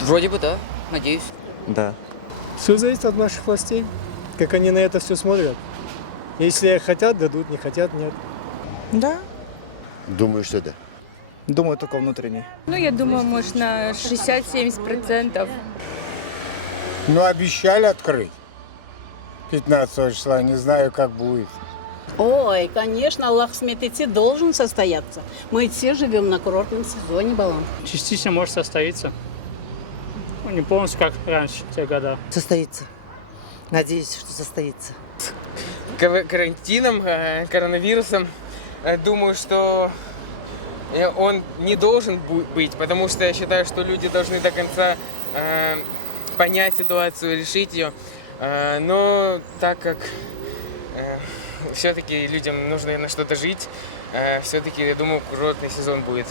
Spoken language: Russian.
Вроде бы да, надеюсь. Да. Все зависит от наших властей, как они на это все смотрят. Если хотят, дадут, не хотят, нет. Да. Думаю, что да. Думаю, только внутренний. Ну, я думаю, может, на 60-70%. Ну, обещали открыть 15 числа, не знаю, как будет. Ой, конечно, Аллах Смитити должен состояться. Мы все живем на курортном сезоне, Балан. Частично может состоиться. Ну, не полностью, как раньше, в те года. Состоится. Надеюсь, что состоится. Карантином, коронавирусом, думаю, что он не должен быть, потому что я считаю, что люди должны до конца понять ситуацию, решить ее. Но так как все-таки людям нужно на что-то жить, все-таки, я думаю, курортный сезон будет.